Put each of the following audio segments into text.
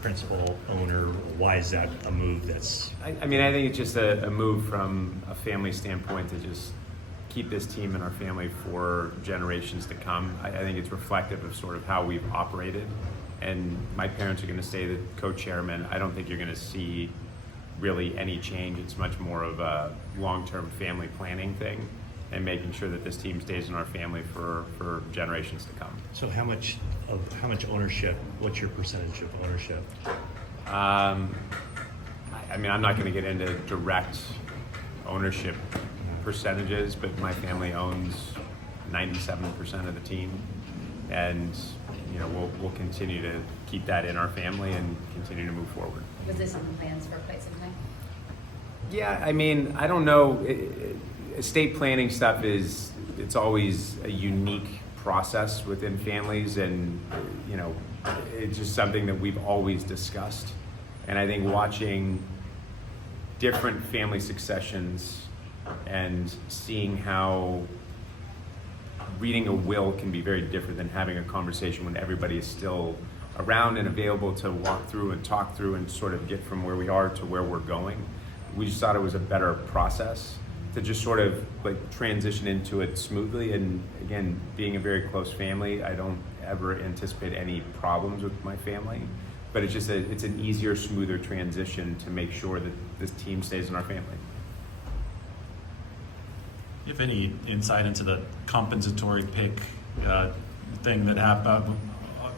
principal owner. Why is that a move that's... I mean, I think it's just a move from a family standpoint to just keep this team in our family for generations to come. I think it's reflective of sort of how we've operated. And my parents are going to stay the co-chairman. I don't think you're going to see really any change. It's much more of a long-term family planning thing and making sure that this team stays in our family for generations to come. So how much ownership, what's your percentage of ownership? I mean, I'm not going to get into direct ownership percentages, but my family owns 97% of the team, and you know we'll continue to keep that in our family and continue to move forward. Was this in the plans for quite some time? Yeah, I mean, I don't know. Estate planning stuff it's always a unique process within families, and you know, it's just something that we've always discussed. And I think watching different family successions and seeing how reading a will can be very different than having a conversation when everybody is still around and available to walk through and talk through and sort of get from where we are to where we're going. We just thought it was a better process to just sort of like transition into it smoothly. And again, being a very close family, I don't ever anticipate any problems with my family, but it's just it's an easier, smoother transition to make sure that this team stays in our family. You have any insight into the compensatory pick thing that happened?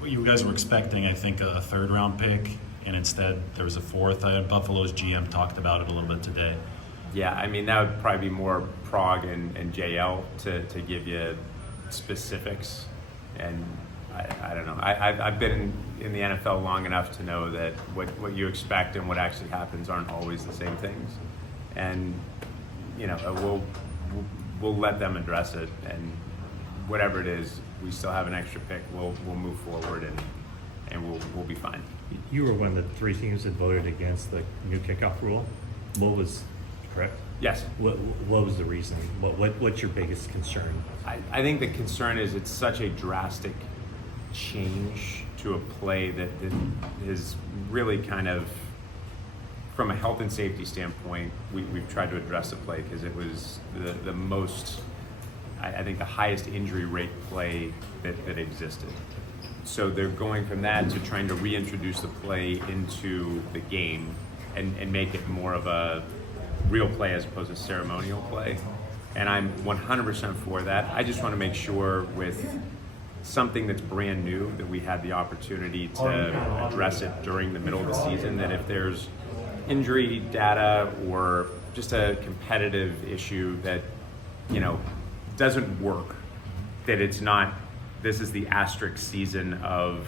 You guys were expecting, I think, a third round pick, and instead there was a fourth. Buffalo's GM talked about it a little bit today. Yeah, I mean, that would probably be more Prague and JL to give you specifics. And I don't know. I've been in the NFL long enough to know that what you expect and what actually happens aren't always the same things. And, you know, we'll let them address it. And whatever it is, we still have an extra pick. We'll move forward and we'll be fine. You were one of the three teams that voted against the new kickoff rule. What was... Correct? Yes. What was the reason? What's your biggest concern? I think the concern is it's such a drastic change to a play that is really kind of, from a health and safety standpoint, we've tried to address the play because it was the most, I think the highest injury rate play that existed. So they're going from that to trying to reintroduce the play into the game and make it more of a real play as opposed to ceremonial play. And I'm 100% for that. I just want to make sure with something that's brand new that we had the opportunity to address it during the middle of the season, that if there's injury data or just a competitive issue that, you know, doesn't work, that it's not, this is the asterisk season of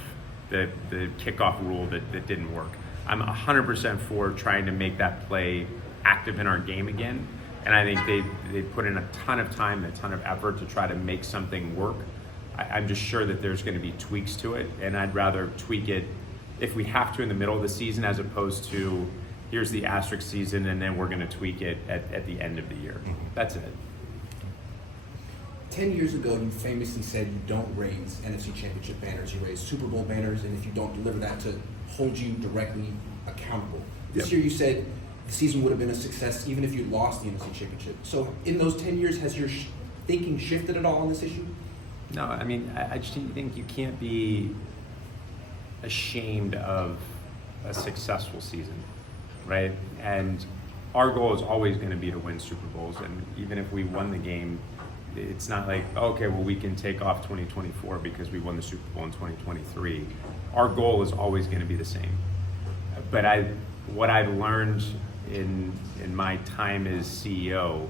the kickoff rule that didn't work. I'm 100% for trying to make that play active in our game again, and I think they put in a ton of time and a ton of effort to try to make something work. I'm just sure that there's going to be tweaks to it, and I'd rather tweak it if we have to in the middle of the season as opposed to here's the asterisk season and then we're going to tweak it at the end of the year. That's it. 10 years ago, you famously said you don't raise NFC Championship banners, you raise Super Bowl banners, and if you don't deliver that, to hold you directly accountable. This year you said the season would have been a success even if you lost the NFC Championship. So in those 10 years, has your thinking shifted at all on this issue? No, I mean, I just think you can't be ashamed of a successful season, right? And our goal is always going to be to win Super Bowls, and even if we won the game, it's not like, okay, well, we can take off 2024 because we won the Super Bowl in 2023. Our goal is always going to be the same. But what I've learned in my time as CEO,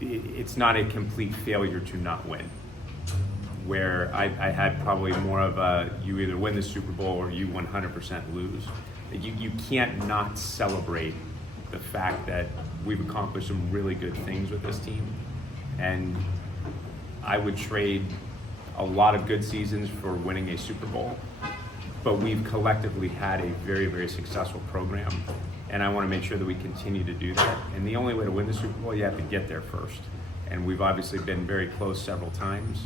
it's not a complete failure to not win. Where I had probably more of a, you either win the Super Bowl or you 100% lose. You can't not celebrate the fact that we've accomplished some really good things with this team. And I would trade a lot of good seasons for winning a Super Bowl, but we've collectively had a very, very successful program. And I want to make sure that we continue to do that. And the only way to win the Super Bowl, you have to get there first. And we've obviously been very close several times.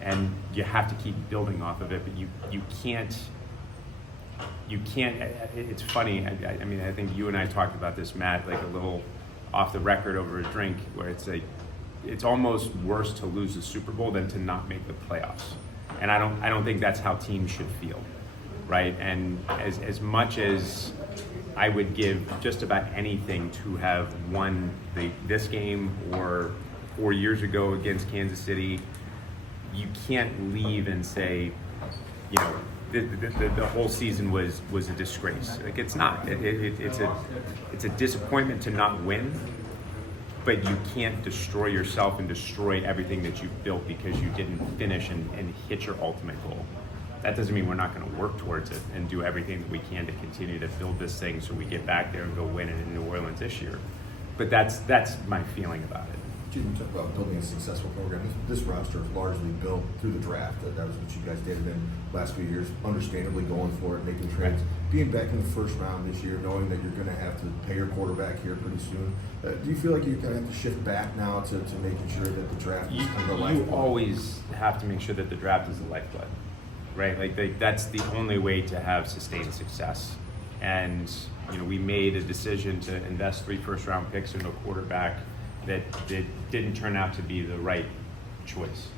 And you have to keep building off of it, but you can't you can't. It's funny. I mean, I think you and I talked about this, Matt, like a little off the record over a drink, where it's like it's almost worse to lose the Super Bowl than to not make the playoffs. And I don't think that's how teams should feel, right? And as much as I would give just about anything to have won this game or 4 years ago against Kansas City, you can't leave and say, you know, the whole season was a disgrace. Like, it's not. It's a disappointment to not win, but you can't destroy yourself and destroy everything that you've built because you didn't finish and hit your ultimate goal. That doesn't mean we're not going to work towards it and do everything that we can to continue to build this thing so we get back there and go win it in New Orleans this year. But that's my feeling about it. You talk about building a successful program. This roster is largely built through the draft. That was what you guys did in the last few years, understandably going for it, making trades. Being back in the first round this year, knowing that you're going to have to pay your quarterback here pretty soon, do you feel like you're going to have to shift back now to making sure that the draft is kind of the lifeblood? You always have to make sure that the draft is the lifeblood, right? Like that's the only way to have sustained success. And you know, we made a decision to invest 3 first-round picks into a quarterback that didn't turn out to be the right choice.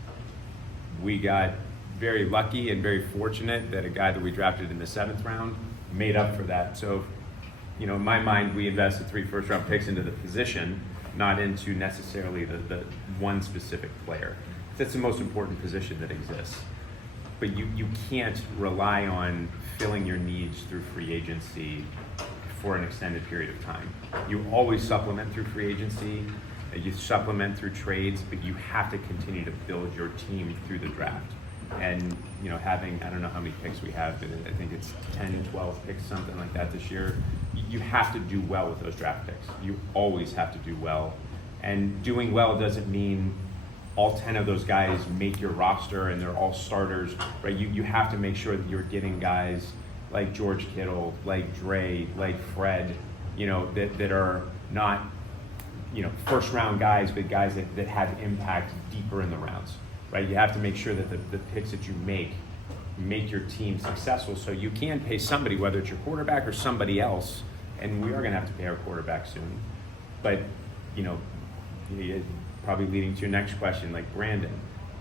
We got very lucky and very fortunate that a guy that we drafted in the 7th round made up for that. So, you know, in my mind, we invested 3 first-round picks into the position, not into necessarily the one specific player. That's the most important position that exists. But you can't rely on filling your needs through free agency for an extended period of time. You always supplement through free agency, you supplement through trades, but you have to continue to build your team through the draft. And, you know, having, I don't know how many picks we have, but I think it's 10, 12 picks, something like that this year. You have to do well with those draft picks. You always have to do well. And doing well doesn't mean all 10 of those guys make your roster and they're all starters, right? You have to make sure that you're getting guys like George Kittle, like Dre, like Fred, you know, that are not, you know, first round guys, but guys that have impact deeper in the rounds, right? You have to make sure that the picks that you make your team successful, so you can pay somebody, whether it's your quarterback or somebody else, and we are going to have to pay our quarterback soon. But, you know, probably leading to your next question, like Brandon,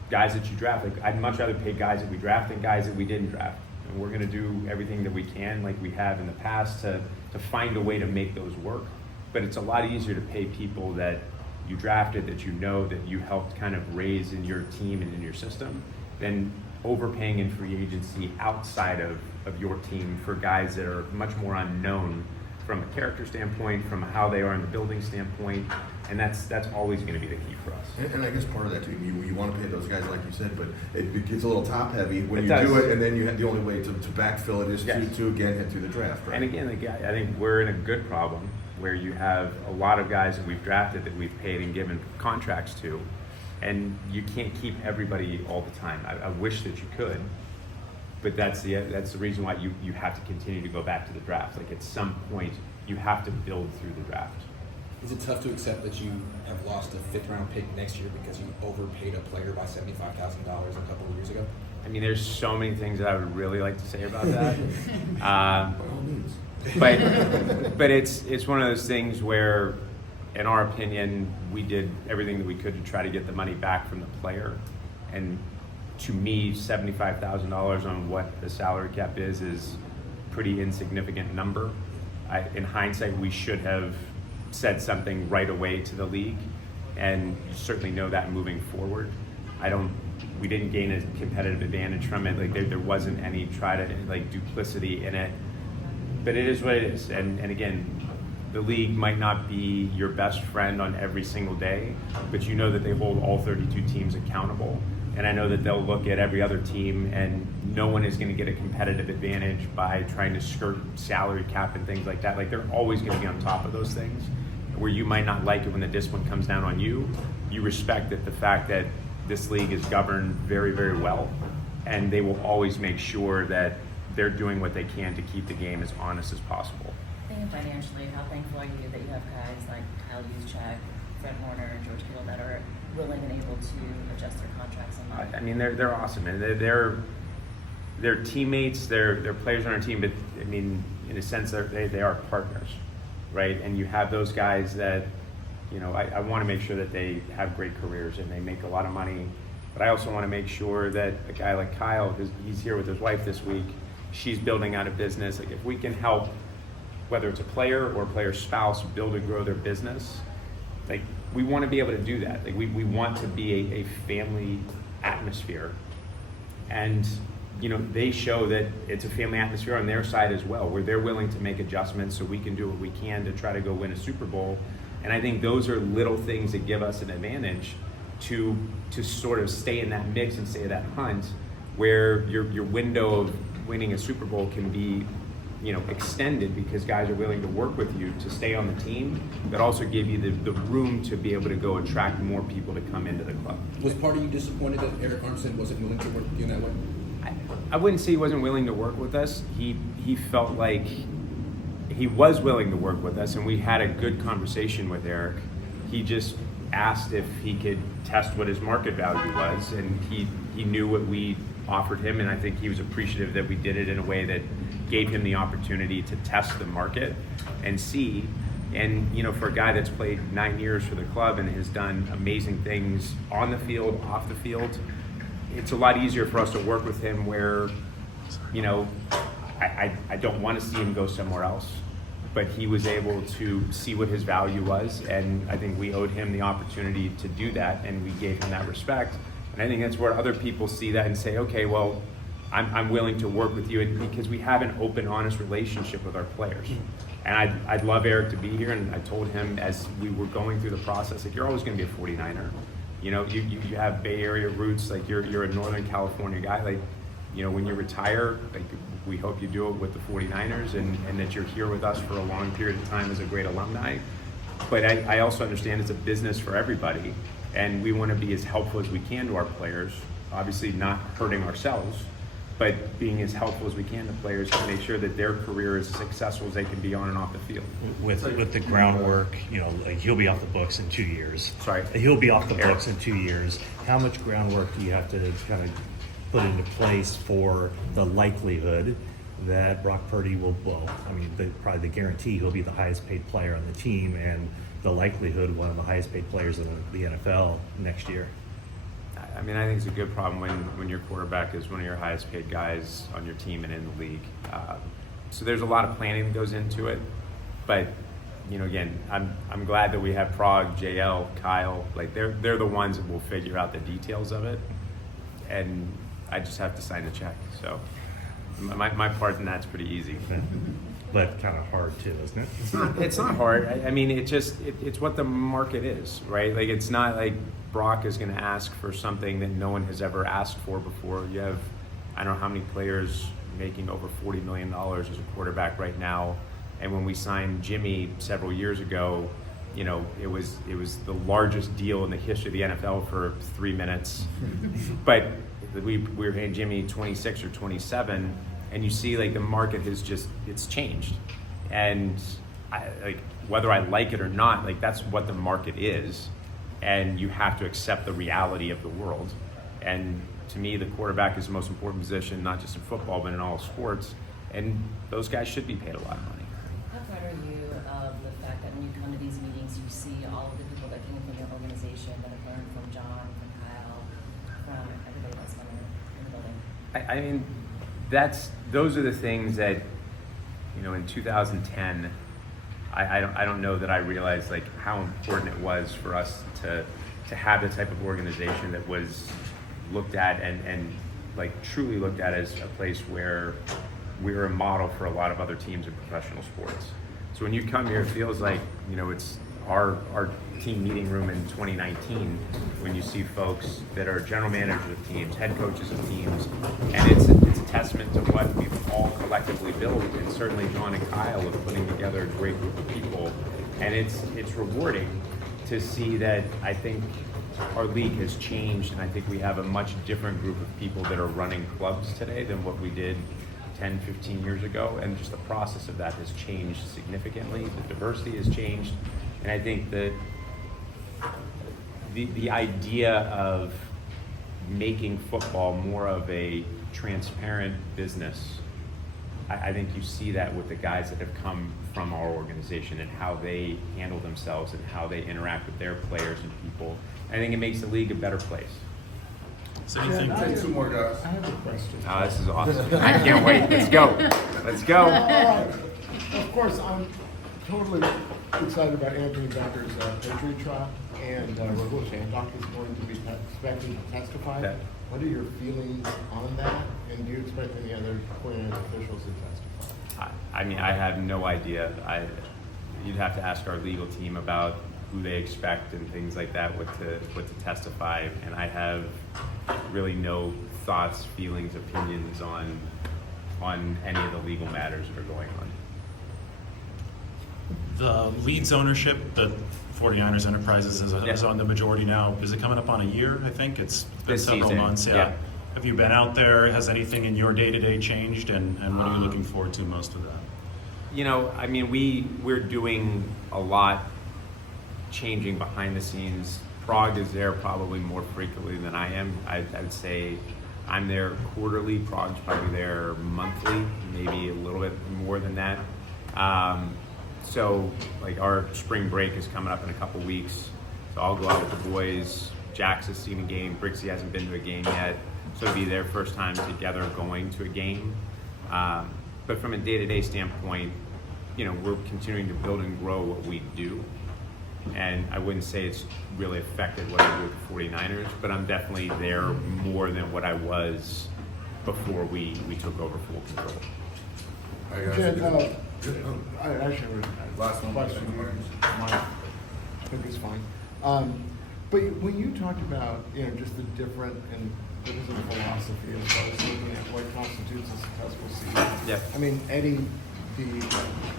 guys that you draft, like I'd much rather pay guys that we draft than guys that we didn't draft. And we're going to do everything that we can, like we have in the past, to find a way to make those work. But it's a lot easier to pay people that you drafted, that you know, that you helped kind of raise in your team and in your system, than overpaying in free agency outside of your team for guys that are much more unknown from a character standpoint, from how they are in the building standpoint, and that's always going to be the key for us. And I guess part of that too, you want to pay those guys like you said, but it gets a little top heavy when It you does. do it, and then you have the only way to backfill it is Yes. to again head through the draft, right? And again, like, I think we're in a good problem where you have a lot of guys that we've drafted that we've paid and given contracts to, and you can't keep everybody all the time. I wish that you could, but that's the reason why you have to continue to go back to the draft. Like, at some point, you have to build through the draft. Is it tough to accept that you have lost a 5th round pick next year because you overpaid a player by $75,000 a couple of years ago? I mean, there's so many things that I would really like to say about that. By all means. But it's one of those things where, in our opinion, we did everything that we could to try to get the money back from the player. And to me, $75,000 on what the salary cap is a pretty insignificant number. In hindsight, we should have said something right away to the league, and you certainly know that moving forward. We didn't gain a competitive advantage from it. Like, there wasn't any duplicity in it. But it is what it is. And again, the league might not be your best friend on every single day, but you know that they hold all 32 teams accountable. And I know that they'll look at every other team, and no one is going to get a competitive advantage by trying to skirt salary cap and things like that. Like, they're always going to be on top of those things. Where you might not like it when the discipline comes down on you, you respect that the fact that this league is governed very, very well, and they will always make sure that they're doing what they can to keep the game as honest as possible. Thinking financially, how thankful are you that you have guys like Kyle Juszczyk, Fred Warner, and George Kittle that are willing and able to adjust their contracts and not? I mean, they're awesome, and they're they're teammates, they're players on our team, but I mean, in a sense, they are partners, right? And you have those guys that, you know, I want to make sure that they have great careers and they make a lot of money, but I also want to make sure that a guy like Kyle, because he's here with his wife this week, she's building out a business. Like if we can help, whether it's a player or a player's spouse, build and grow their business, like we want to be able to do that. Like we want to be a family atmosphere. And you know, they show that it's a family atmosphere on their side as well, where they're willing to make adjustments so we can do what we can to try to go win a Super Bowl. And I think those are little things that give us an advantage to sort of stay in that mix and stay in that hunt, where your window of winning a Super Bowl can be, you know, extended because guys are willing to work with you to stay on the team, but also give you the room to be able to go attract more people to come into the club. Was part of you disappointed that Eric Armstead wasn't willing to work with you in that way? I wouldn't say he wasn't willing to work with us. He felt like he was willing to work with us, and we had a good conversation with Eric. He just asked if he could test what his market value was, and he knew what we offered him, and I think he was appreciative that we did it in a way that gave him the opportunity to test the market and see. And you know, for a guy that's played 9 years for the club and has done amazing things on the field, off the field, it's a lot easier for us to work with him where, you know, I don't want to see him go somewhere else, but he was able to see what his value was, and I think we owed him the opportunity to do that, and we gave him that respect. And I think that's where other people see that and say, okay, well, I'm willing to work with you, and because we have an open, honest relationship with our players. And I'd love Eric to be here, and I told him as we were going through the process, like, you're always going to be a 49er. You know, you have Bay Area roots, like you're a Northern California guy. Like, you know, when you retire, like we hope you do it with the 49ers and that you're here with us for a long period of time as a great alumni. But I also understand it's a business for everybody, and we want to be as helpful as we can to our players, obviously not hurting ourselves, but being as helpful as we can to players to make sure that their career is as successful as they can be on and off the field. With the groundwork, you know, like he'll be off the books in 2 years. Sorry? He'll be off the books in 2 years. How much groundwork do you have to kind of put into place for the likelihood that Brock Purdy will, well, I mean, probably the guarantee he'll be the highest paid player on the team, and the likelihood one of the highest paid players in the NFL next year? I mean, I think it's a good problem when your quarterback is one of your highest paid guys on your team and in the league. So there's a lot of planning that goes into it. But, you know, again, I'm glad that we have Prague, JL, Kyle. Like, they're the ones that will figure out the details of it. And I just have to sign the check. So my part in that's pretty easy. But kind of hard too, isn't it? It's not hard. I mean, it's what the market is, right? Like, it's not like Brock is going to ask for something that no one has ever asked for before. You have, I don't know how many players making over $40 million as a quarterback right now. And when we signed Jimmy several years ago, you know, it was the largest deal in the history of the NFL for 3 minutes. But we were paying Jimmy 26 or 27, and you see like the market has just, it's changed. And like whether I like it or not, like that's what the market is. And you have to accept the reality of the world. And to me, the quarterback is the most important position, not just in football, but in all sports. And those guys should be paid a lot of money. How proud are you of the fact that when you come to these meetings, you see all of the people that came from your organization that have learned from John, from Kyle, from everybody that's been in the building? I mean, those are the things that, you know, in 2010, I don't know that I realized like how important it was for us to have the type of organization that was looked at and like truly looked at as a place where we were a model for a lot of other teams in professional sports. So when you come here, it feels like, you know, it's our team meeting room in 2019 when you see folks that are general managers of teams, head coaches of teams, and it's a testament to what we've all collectively built, and certainly John and Kyle have putting together a great group of people. And it's rewarding to see that I think our league has changed, and I think we have a much different group of people that are running clubs today than what we did 10, 15 years ago, and just the process of that has changed significantly. The diversity has changed, and I think that the idea of making football more of a transparent business. I think you see that with the guys that have come from our organization and how they handle themselves and how they interact with their players and people. I think it makes the league a better place. So do you think Take two more guys. I have a question. Oh, this is awesome. I can't wait. Let's go. Let's go. Of course, I'm totally excited about Anthony Becker's Patriot trial, and Rahul Shantok is going to be expecting to testify. That- What are your feelings on that, and do you expect any other 49ers officials to testify? I mean, I have no idea. You'd have to ask our legal team about who they expect and things like that, what to testify, and I have really no thoughts, feelings, opinions on any of the legal matters that are going on. the Leeds ownership, the 49ers Enterprises is on the majority now? Is it coming up on a year, I think? It's been This several season, months, yeah. Have you been out there? Has anything in your day-to-day changed, and what are you looking forward to most of that? You know, I mean, we're doing a lot changing behind the scenes. Prague is there probably more frequently than I am. I'd say I'm there quarterly. Prague's probably there monthly, maybe a little bit more than that. So, like, our spring break is coming up in a couple weeks. So I'll go out with the boys. Jax has seen a game. Brixie hasn't been to a game yet. So it'll be their first time together going to a game. But from a day-to-day standpoint, you know, we're continuing to build and grow what we do. And I wouldn't say it's really affected what I do with the 49ers, but I'm definitely there more than what I was before we took over full control. All right, guys. Jed, Good. I actually have a Last one. question. Mine, I think it's fine. But when you talked about, you know, just the different and different philosophy as far as looking at what constitutes a successful season. Yep. I mean, Eddie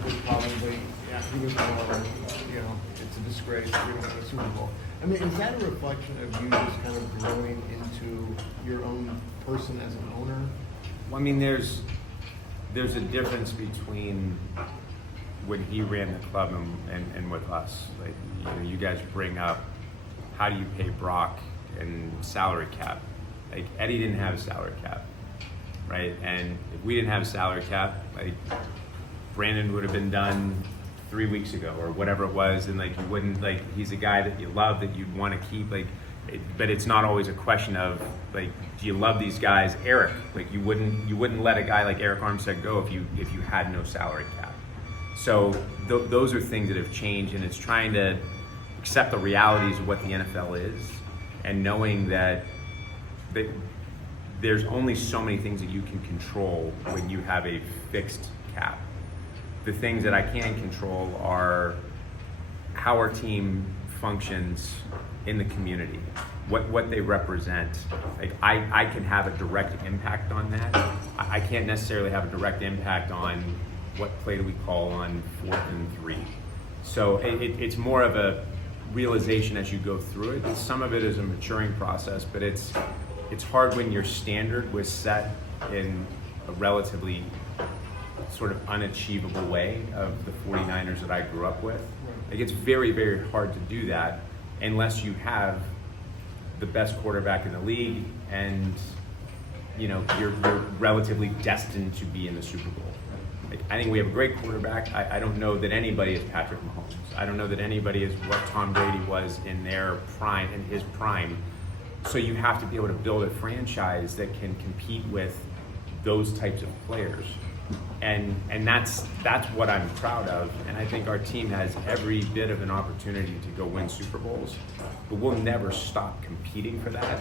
was probably, yeah, he was more, you know, it's a disgrace, we don't win a Super Bowl. I mean, is that a reflection of you just kind of growing into your own person as an owner? Well, I mean, there's a difference between when he ran the club and with us. Like, you know, you guys bring up, how do you pay Brock and salary cap? Like, Eddie didn't have a salary cap, right? And if we didn't have a salary cap, like, Brandon would have been done 3 weeks ago or whatever it was, and like, you wouldn't, like, he's a guy that you love, that you'd want to keep, like, but it's not always a question of, like, do you love these guys? Eric, like, you wouldn't let a guy like Eric Armstead go if you had no salary cap. So those are things that have changed, and it's trying to accept the realities of what the NFL is, and knowing that there's only so many things that you can control when you have a fixed cap. The things that I can control are how our team functions in the community, what they represent. Like, I can have a direct impact on that. I can't necessarily have a direct impact on what play do we call on 4th and 3. So it's more of a realization as you go through it. Some of it is a maturing process, but it's hard when your standard was set in a relatively sort of unachievable way of the 49ers that I grew up with. Like, it's very, very hard to do that unless you have the best quarterback in the league and, you know, you're relatively destined to be in the Super Bowl. Like, I think we have a great quarterback. I don't know that anybody is Patrick Mahomes. I don't know that anybody is what Tom Brady was in their prime, in his prime. So you have to be able to build a franchise that can compete with those types of players. And that's what I'm proud of, and I think our team has every bit of an opportunity to go win Super Bowls, but we'll never stop competing for that.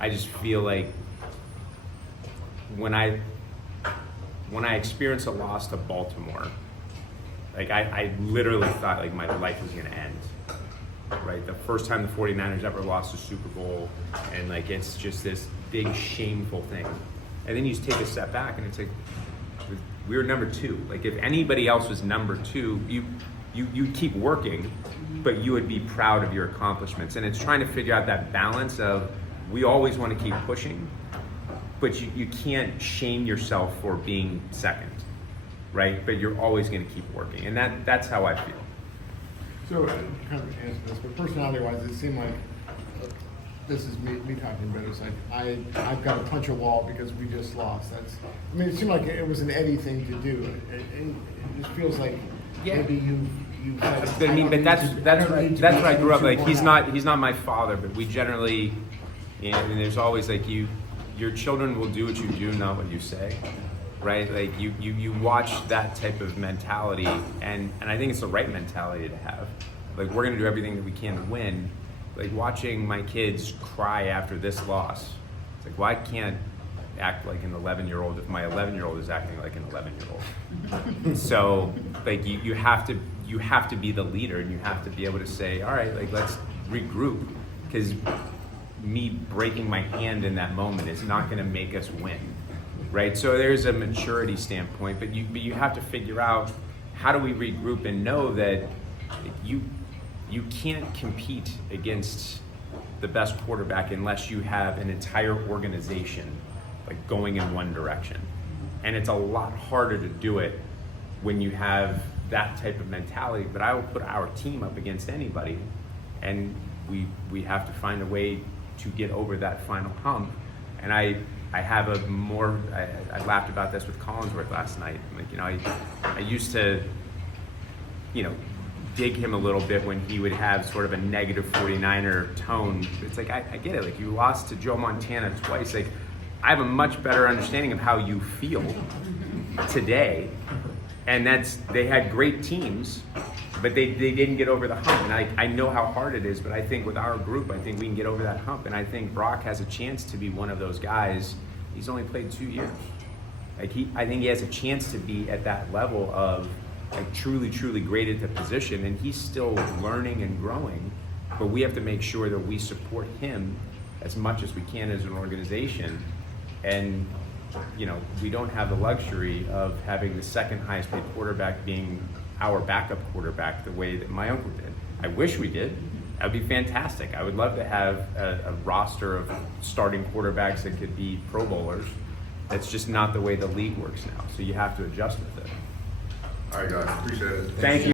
I just feel like when I experienced a loss to Baltimore, like, I literally thought, like, my life was gonna end. Right, the first time the 49ers ever lost a Super Bowl, and like, it's just this big shameful thing. And then you just take a step back, and it's like, we were number 2. Like, if anybody else was number 2, you'd keep working, but you would be proud of your accomplishments. And it's trying to figure out that balance of, we always want to keep pushing, but you can't shame yourself for being second, right? But you're always going to keep working, and that's how I feel. So, kind of answer this, but personality-wise, it seemed like this is me talking, but it's like, I've got to punch a wall because we just lost. I mean, it seemed like it was an Eddie thing to do. It just feels like maybe you had. But I mean, but that's where I grew up. Like he's not my father, but we generally, you know, I mean, there's always like your children will do what you do, not what you say, right? Like you watch that type of mentality, and I think it's the right mentality to have. Like we're gonna do everything that we can to win. Like watching my kids cry after this loss, it's like, well, I can't act like an 11-year-old if my 11-year-old is acting like an 11-year-old. So like you have to be the leader, and you have to be able to say, all right, like let's regroup, because me breaking my hand in that moment is not going to make us win, right? So there's a maturity standpoint, but you have to figure out, how do we regroup and know that you can't compete against the best quarterback unless you have an entire organization like going in one direction. And it's a lot harder to do it when you have that type of mentality. But I will put our team up against anybody, and we have to find a way to get over that final hump. And I have I laughed about this with Collinsworth last night. Like, you know, I used to, you know, dig him a little bit when he would have sort of a negative 49er tone. It's like, I get it. Like, you lost to Joe Montana twice. Like, I have a much better understanding of how you feel today. And they had great teams, but they didn't get over the hump. And I know how hard it is, but I think with our group, I think we can get over that hump. And I think Brock has a chance to be one of those guys. He's only played 2 years. Like I think he has a chance to be at that level of like truly, truly great at the position, and he's still learning and growing. But we have to make sure that we support him as much as we can as an organization. And you know, we don't have the luxury of having the second highest paid quarterback being our backup quarterback the way that my uncle did. I wish we did. That would be fantastic. I would love to have a roster of starting quarterbacks that could be Pro Bowlers. That's just not the way the league works now. So you have to adjust with it. All right, guys, appreciate it. Thank you.